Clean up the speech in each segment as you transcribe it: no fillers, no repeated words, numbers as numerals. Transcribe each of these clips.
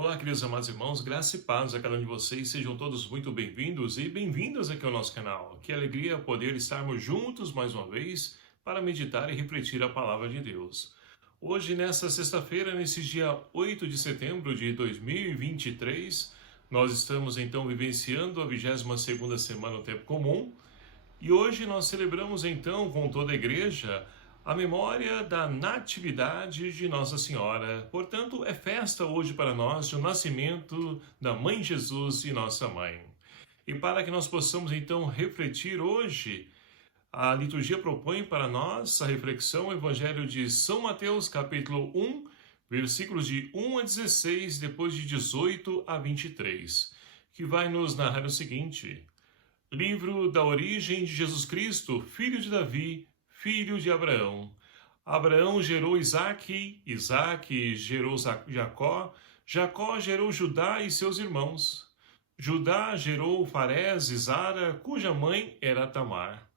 Olá, queridos amados irmãos, graça e paz a cada um de vocês, sejam todos muito bem-vindos e bem-vindas aqui ao nosso canal. Que alegria poder estarmos juntos mais uma vez para meditar e refletir a palavra de Deus. Hoje, nesta sexta-feira, nesse dia 8 de setembro de 2023, nós estamos então vivenciando a 22ª semana do Tempo Comum e hoje nós celebramos então com toda a igreja a memória da Natividade de Nossa Senhora. Portanto, é festa hoje para nós o nascimento da Mãe Jesus e Nossa Mãe. E para que nós possamos então refletir hoje, a liturgia propõe para nós a reflexão o Evangelho de São Mateus, capítulo 1, versículos de 1 a 16, depois de 18 a 23, que vai nos narrar o seguinte: Livro da origem de Jesus Cristo, filho de Davi, filho de Abraão. Abraão gerou Isaque, Isaque gerou Jacó, Jacó gerou Judá e seus irmãos. Judá gerou Farés e Zara, cuja mãe era Tamar.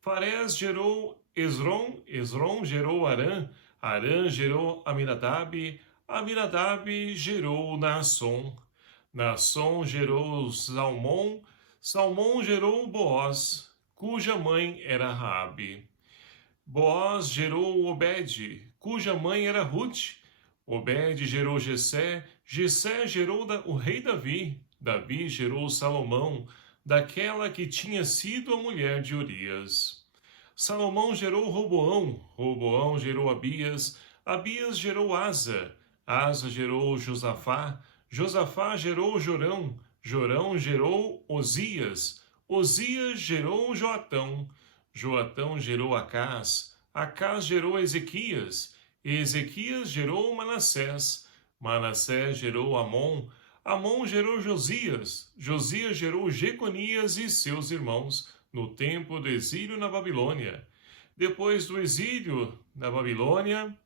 Farés gerou Esrom, Esrom gerou Arã, Arã gerou Aminadab, Aminadab gerou Naasson. Naasson gerou Salmão, Salmão gerou Boaz, cuja mãe era Raabe. Boaz gerou Obed, cuja mãe era Ruth. Obed gerou Jessé, Jessé gerou o rei Davi. Davi gerou Salomão, daquela que tinha sido a mulher de Urias. Salomão gerou Roboão, Roboão gerou Abias, Abias gerou Asa, Asa gerou Josafá, Josafá gerou Jorão, Jorão gerou Osias, Osias gerou Joatão, Joatão gerou Acás, Acás gerou Ezequias, Ezequias gerou Manassés, Manassés gerou Amon, Amon gerou Josias, Josias gerou Jeconias e seus irmãos no tempo do exílio na Babilônia. Depois do exílio na Babilônia,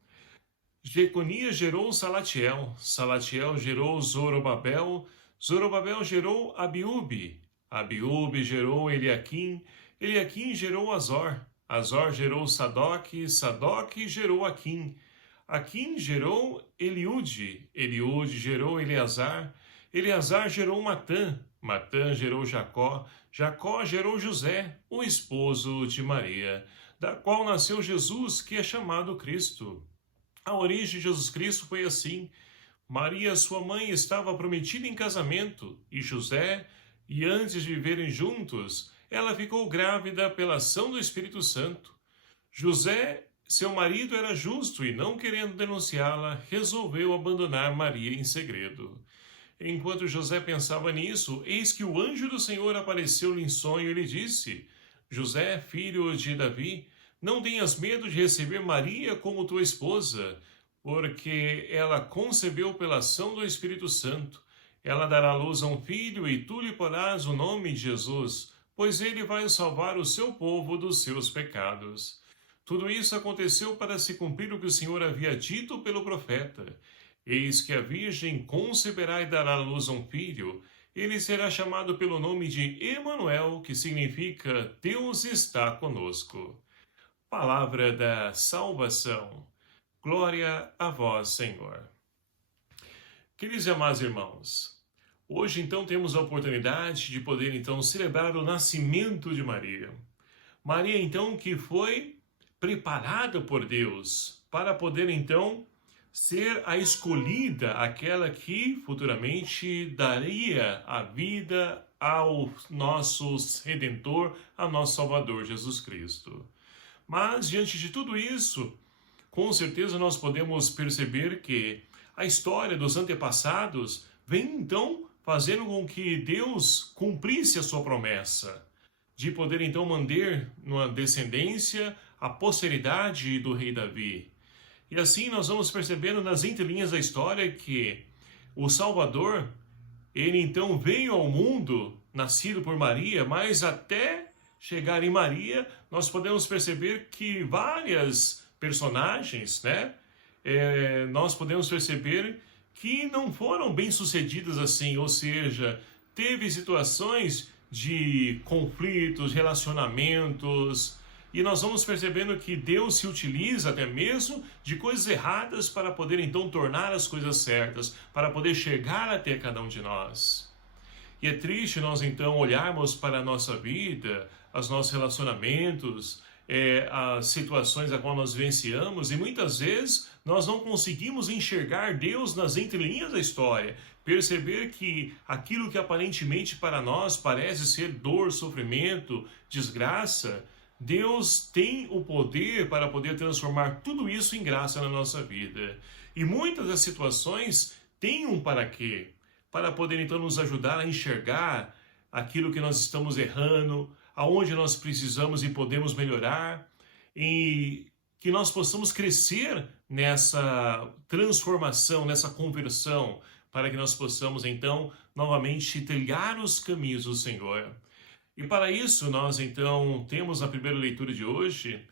Jeconias gerou Salatiel, Salatiel gerou Zorobabel, Zorobabel gerou Abiúbe, Abiúbe gerou Eliaquim, Eliaquim gerou Azor, Azor gerou Sadoque, Sadoque gerou Aquim, Aquim gerou Eliúde, Eliúde gerou Eleazar, Eleazar gerou Matã, Matã gerou Jacó, Jacó gerou José, o esposo de Maria, da qual nasceu Jesus, que é chamado Cristo. A origem de Jesus Cristo foi assim: Maria, sua mãe, estava prometida em casamento, e antes de viverem juntos, ela ficou grávida pela ação do Espírito Santo. José, seu marido, era justo e, não querendo denunciá-la, resolveu abandonar Maria em segredo. Enquanto José pensava nisso, eis que o anjo do Senhor apareceu-lhe em sonho e lhe disse: José, filho de Davi, não tenhas medo de receber Maria como tua esposa, porque ela concebeu pela ação do Espírito Santo. Ela dará à luz a um filho e tu lhe porás o nome de Jesus, pois ele vai salvar o seu povo dos seus pecados. Tudo isso aconteceu para se cumprir o que o Senhor havia dito pelo profeta. Eis que a Virgem conceberá e dará à luz a um filho. Ele será chamado pelo nome de Emanuel, que significa Deus está conosco. Palavra da salvação. Glória a vós, Senhor. Queridos e amados irmãos, hoje então temos a oportunidade de poder então celebrar o nascimento de Maria. Maria então que foi preparada por Deus para poder então ser a escolhida, aquela que futuramente daria a vida ao nosso Redentor, ao nosso Salvador Jesus Cristo. Mas diante de tudo isso, com certeza nós podemos perceber que a história dos antepassados vem então fazendo com que Deus cumprisse a sua promessa de poder então manter numa descendência a posteridade do rei Davi. E assim nós vamos percebendo nas entrelinhas da história que o Salvador, ele então veio ao mundo, nascido por Maria, mas até chegar em Maria, nós podemos perceber que várias personagens, nós podemos perceber que não foram bem-sucedidas assim, ou seja, teve situações de conflitos, relacionamentos, E nós vamos percebendo que Deus se utiliza até mesmo de coisas erradas para poder então tornar as coisas certas, para poder chegar até cada um de nós. E é triste nós então olharmos para a nossa vida, os nossos relacionamentos, as situações a qual nós vivenciamos, e muitas vezes nós não conseguimos enxergar Deus nas entrelinhas da história, perceber que aquilo que aparentemente para nós parece ser dor, sofrimento, desgraça, Deus tem o poder para poder transformar tudo isso em graça na nossa vida. E muitas das situações têm um para quê, para poder então nos ajudar a enxergar aquilo que nós estamos errando, aonde nós precisamos e podemos melhorar, e que nós possamos crescer nessa transformação, nessa conversão, para que nós possamos então novamente trilhar os caminhos do Senhor. E para isso nós então temos na primeira leitura de hoje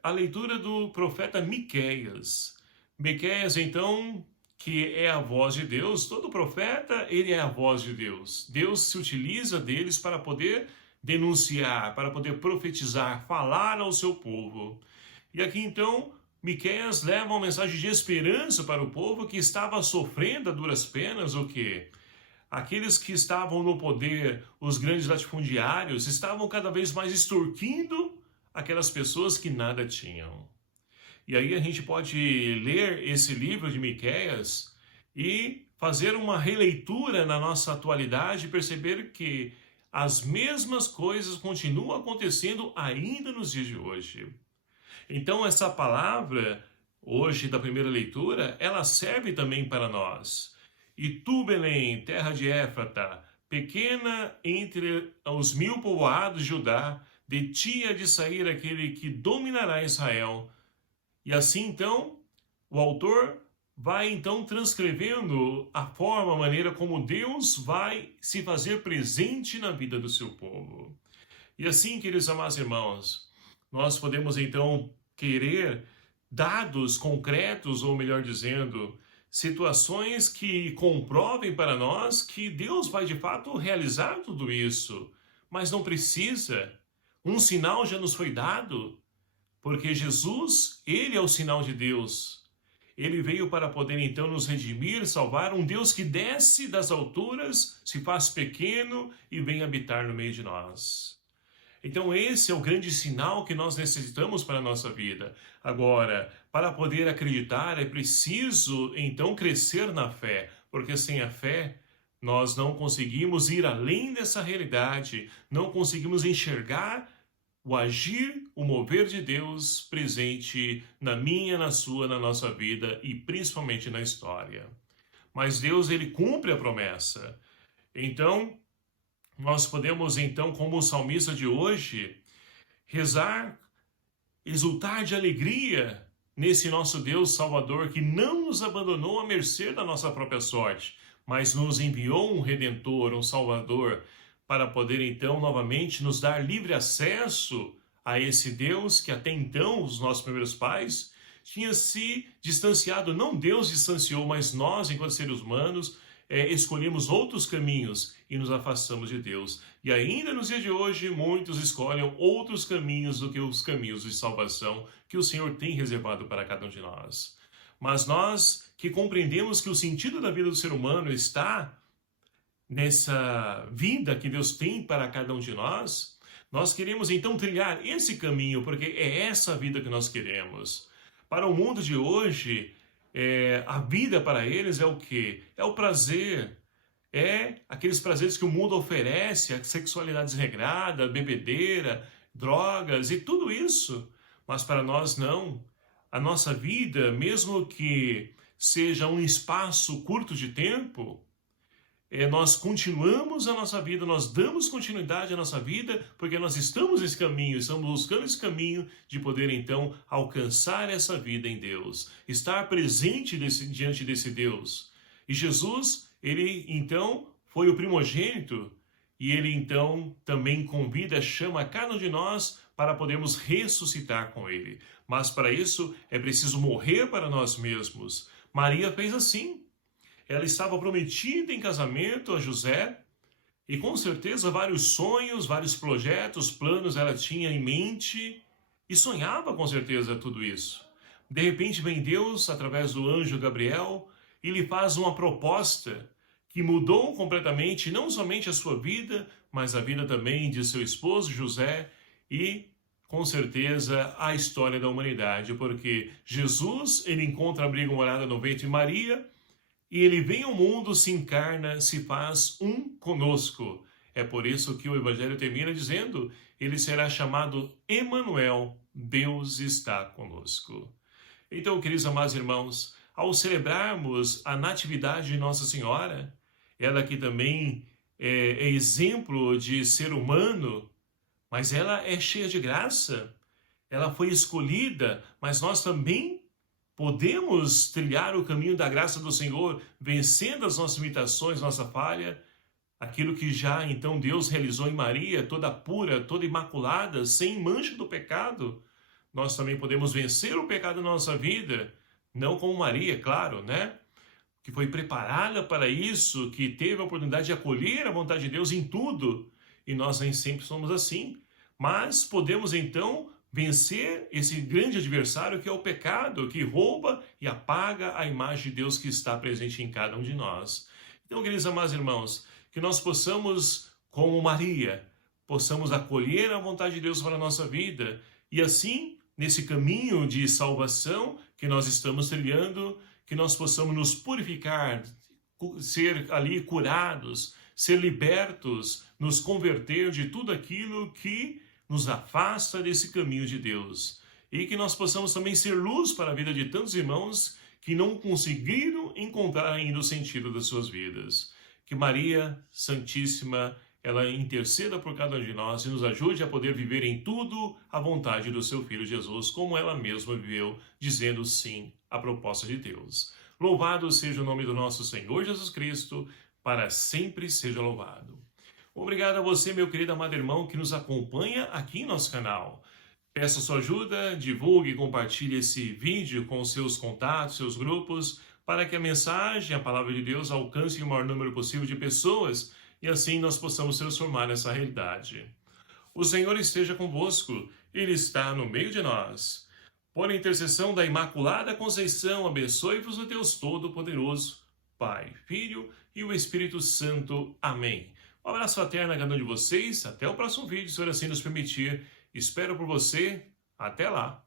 a leitura do profeta Miqueias. Miqueias então, que é a voz de Deus. Todo profeta, ele é a voz de Deus. Deus se utiliza deles para poder denunciar, para poder profetizar, falar ao seu povo. E aqui então, Miqueias leva uma mensagem de esperança para o povo que estava sofrendo a duras penas. O quê? Aqueles que estavam no poder, os grandes latifundiários, estavam cada vez mais extorquindo aquelas pessoas que nada tinham. E aí a gente pode ler esse livro de Miqueias e fazer uma releitura na nossa atualidade e perceber que as mesmas coisas continuam acontecendo ainda nos dias de hoje. Então essa palavra, hoje da primeira leitura, ela serve também para nós. E tu, Belém, terra de Éfrata, pequena entre os 1000 povoados de Judá, de ti há de sair aquele que dominará Israel. E assim, então, o autor vai, então, transcrevendo a forma, a maneira como Deus vai se fazer presente na vida do seu povo. E assim, queridos amados irmãos, nós podemos, então, querer dados concretos, ou melhor dizendo, situações que comprovem para nós que Deus vai, de fato, realizar tudo isso. Mas não precisa. Um sinal já nos foi dado. Porque Jesus, ele é o sinal de Deus. Ele veio para poder então nos redimir, salvar, um Deus que desce das alturas, se faz pequeno e vem habitar no meio de nós. Então esse é o grande sinal que nós necessitamos para a nossa vida. Agora, para poder acreditar, é preciso então crescer na fé, porque sem a fé nós não conseguimos ir além dessa realidade, não conseguimos enxergar o agir, o mover de Deus presente na minha, na sua, na nossa vida e principalmente na história. Mas Deus, ele cumpre a promessa. Então, nós podemos, então, como o salmista de hoje, rezar, exultar de alegria nesse nosso Deus Salvador que não nos abandonou à mercê da nossa própria sorte, mas nos enviou um Redentor, um Salvador, para poder então novamente nos dar livre acesso a esse Deus que até então os nossos primeiros pais tinham se distanciado. Não Deus distanciou, mas nós, enquanto seres humanos, escolhemos outros caminhos e nos afastamos de Deus. E ainda nos dias de hoje, muitos escolhem outros caminhos do que os caminhos de salvação que o Senhor tem reservado para cada um de nós. Mas nós que compreendemos que o sentido da vida do ser humano está nessa vida que Deus tem para cada um de nós, nós queremos então trilhar esse caminho, porque é essa vida que nós queremos. Para o mundo de hoje, a vida para eles é o quê? É o prazer, é aqueles prazeres que o mundo oferece, a sexualidade desregrada, a bebedeira, drogas e tudo isso. Mas para nós não. A nossa vida, mesmo que seja um espaço curto de tempo, nós continuamos a nossa vida, nós damos continuidade à nossa vida, porque nós estamos nesse caminho, estamos buscando esse caminho de poder então alcançar essa vida em Deus, estar presente diante desse Deus. E Jesus, ele então foi o primogênito, e ele então também convida, chama cada um de nós para podermos ressuscitar com ele. Mas para isso é preciso morrer para nós mesmos. Maria fez assim. Ela estava prometida em casamento a José, E com certeza vários sonhos, vários projetos, planos ela tinha em mente e sonhava com certeza tudo isso. De repente vem Deus através do anjo Gabriel e lhe faz uma proposta que mudou completamente não somente a sua vida, mas a vida também de seu esposo José e com certeza a história da humanidade, porque Jesus, ele encontra abrigo e morada no ventre de Maria, e ele vem ao mundo, se encarna, se faz um conosco. É por isso que o Evangelho termina dizendo: ele será chamado Emanuel, Deus está conosco. Então, queridos amados irmãos, ao celebrarmos a natividade de Nossa Senhora, ela que também é exemplo de ser humano, mas ela é cheia de graça, ela foi escolhida, mas nós também podemos trilhar o caminho da graça do Senhor, vencendo as nossas limitações, nossa falha, aquilo que já então Deus realizou em Maria, toda pura, toda imaculada, sem mancha do pecado. Nós também podemos vencer o pecado na nossa vida, não como Maria, claro, né? Que foi preparada para isso, que teve a oportunidade de acolher a vontade de Deus em tudo, e nós nem sempre somos assim. Mas podemos então vencer esse grande adversário que é o pecado, que rouba e apaga a imagem de Deus que está presente em cada um de nós. Então, queridos amados irmãos, que nós possamos, como Maria, possamos acolher a vontade de Deus para a nossa vida e assim, nesse caminho de salvação que nós estamos trilhando, que nós possamos nos purificar, ser ali curados, ser libertos, nos converter de tudo aquilo que nos afasta desse caminho de Deus. E que nós possamos também ser luz para a vida de tantos irmãos que não conseguiram encontrar ainda o sentido das suas vidas. Que Maria Santíssima, ela interceda por cada um de nós e nos ajude a poder viver em tudo a vontade do seu Filho Jesus, como ela mesma viveu, dizendo sim à proposta de Deus. Louvado seja o nome do nosso Senhor Jesus Cristo, para sempre seja louvado. Obrigado a você, meu querido amado irmão, que nos acompanha aqui em nosso canal. Peço sua ajuda, divulgue e compartilhe esse vídeo com seus contatos, seus grupos, para que a mensagem, a palavra de Deus, alcance o maior número possível de pessoas e assim nós possamos transformar essa realidade. O Senhor esteja convosco, Ele está no meio de nós. Por intercessão da Imaculada Conceição, abençoe-vos o Deus Todo-Poderoso, Pai, Filho e o Espírito Santo. Amém. Um abraço fraterno a cada um de vocês. Até o próximo vídeo, se o Senhor assim nos permitir. Espero por você. Até lá.